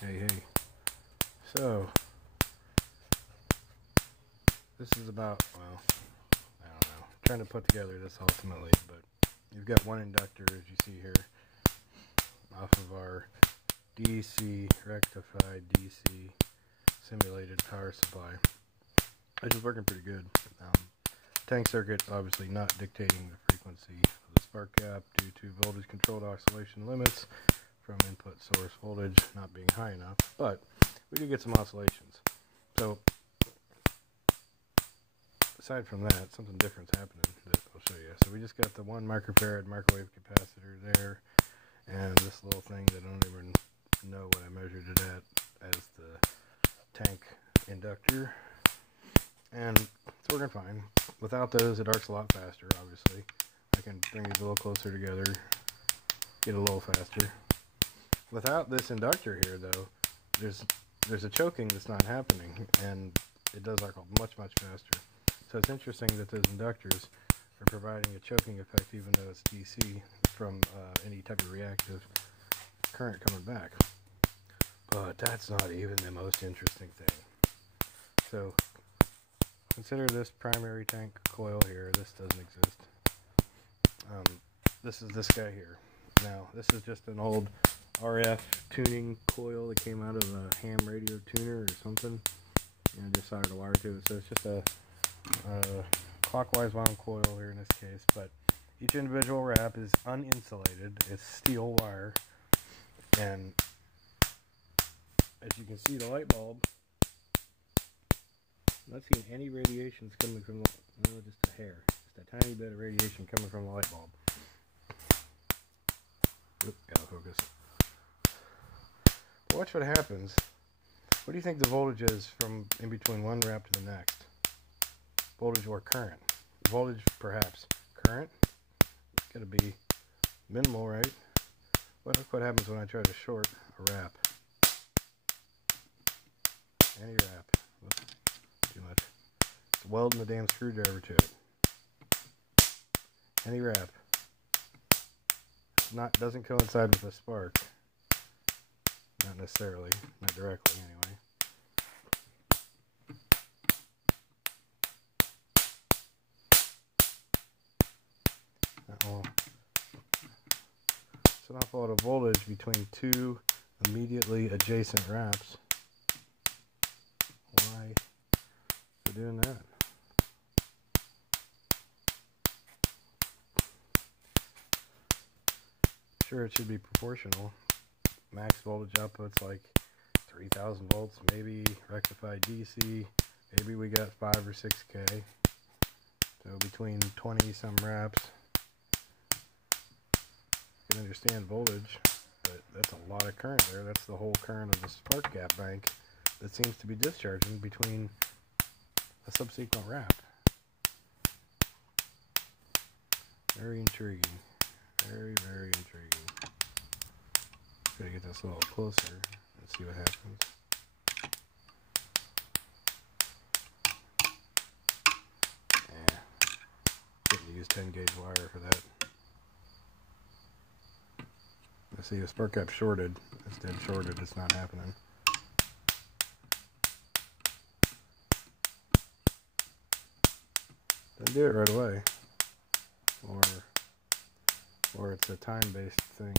Hey. So, this is about, well, I don't know, trying to put together this ultimately, but you've got one inductor, as you see here, off of our DC, rectified DC simulated power supply, which is working pretty good. Tank circuit obviously not dictating the frequency of the spark gap due to voltage controlled oscillation limits from input source voltage not being high enough, but we do get some oscillations. So aside from that, something different's happening that I'll show you. So we just got the 1 microfarad microwave capacitor there, and this little thing that I don't even know what I measured it at as the tank inductor, and it's working fine. Without those, it arcs a lot faster, obviously. I can bring these a little closer together, get a little faster. Without this inductor here, though, there's a choking that's not happening, and it does arc much faster. So it's interesting that those inductors are providing a choking effect even though it's DC from any type of reactive current coming back. But that's not even the most interesting thing. So consider this primary tank coil here. This doesn't exist. This is this guy here. Now, this is just an old RF tuning coil that came out of a ham radio tuner or something. And I just soldered a wire to it. So it's just a clockwise wound coil here in this case. But each individual wrap is uninsulated. It's steel wire. And as you can see, the light bulb, I'm not seeing any radiations coming from the, no, just a hair. Just a tiny bit of radiation coming from the light bulb. Oop, gotta focus. But watch what happens. What do you think the voltage is from in between one wrap to the next? Voltage or current? Voltage, perhaps. Current? Gotta be minimal, right? Look what happens when I try to short a wrap. Any wrap. Whoops, too much. It's welding the damn screwdriver to it. Any wrap. Doesn't coincide with a spark. Not necessarily. Not directly, anyway. It's an awful lot of voltage between two immediately adjacent wraps. Why are they doing that? Sure, it should be proportional. Max voltage output's like 3,000 volts, maybe rectified DC. Maybe we got 5 or 6K. So between 20 some wraps, you can understand voltage, but that's a lot of current there. That's the whole current of the spark gap bank that seems to be discharging between a subsequent wrap. Very intriguing. Very intriguing. Try to get this a little closer and see what happens. Yeah. Didn't use 10 gauge wire for that. I see a spark gap shorted. It's dead shorted. It's not happening. Doesn't do it right away. Or it's a time-based thing.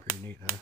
Pretty neat, huh?